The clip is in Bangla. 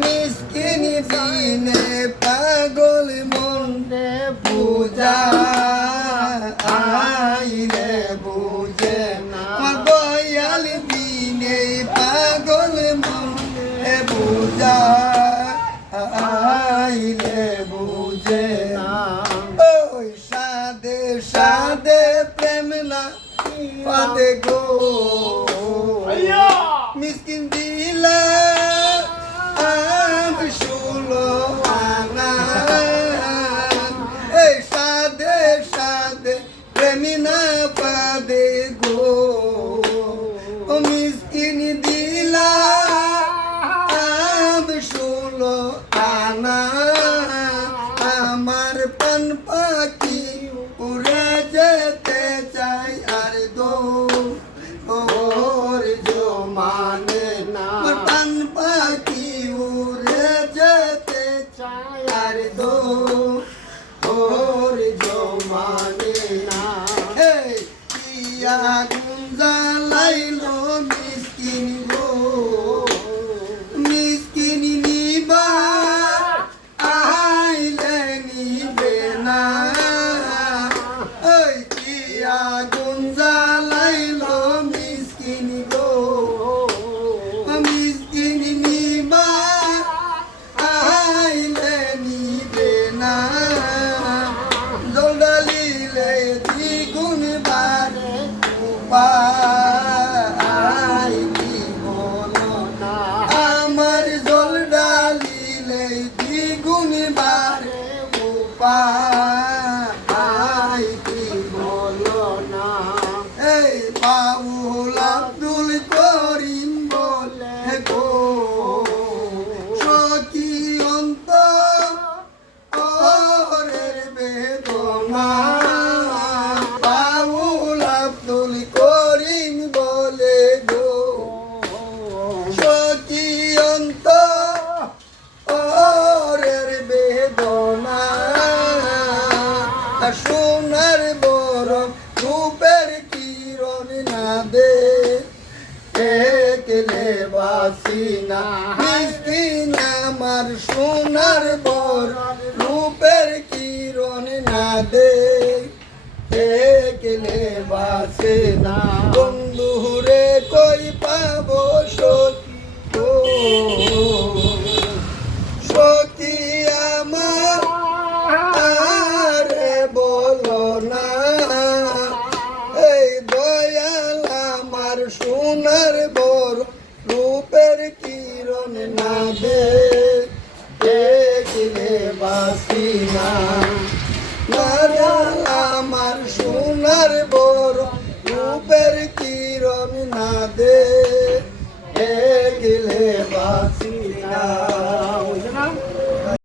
মিসকিন দিনে পাগল মন রে বুঝা আইলে বুঝে না দয়াল দিনে পাগল মন রে বুঝা আইলে বুঝে না ওই সাদে সাদে প্রেম না পাতে গো মিসকিন দিলা আমি শুলো আনা এই সাদে সাদে প্রেমী না পাদে গো মিসকিন দিলা আমি শুলো আনা আমার পান পাখি উড়ে যেতে চাই আর দো ওর জমানে না পান পাখি উড়ে যেতে চাই আর দো ওর জমানে না ইয়া গুঞ্জা লাইলো মিসকিন গো মিসকিন নিবা আইলে নিবে না ওই ইয়া গুঞ্জা লাইলো মিসকিন গো মিসকিন নিবা আইলে নিবে না জলডালিলে দ্বিগুণ বারে উপায় কি বলো না আমার জলডালিলে দ্বিগুণ বারে উপায় কি বলো না এই বাউল আব্দুল করিম বলে গো সখী অন্তরের বেদনা বাউল আব্দুল করিম বলে গো সখী অন্তরের বেদনা সোনার বরফ রূপের কিরণ না দে একলে বাসি না মিসকিন আমার সোনার বরফ রূপের কিরণ না দে একলে বাসে না বন্ধুরে কই পাবো সখী গো সখী আমার আরে বলো না এই দয়াল আমার সোনার বড় রূপের কিরণ না দে দেখলে বাসি না দয়াল আমার সোনার বড় রূপের কিরণ না দে দেখলে বাসি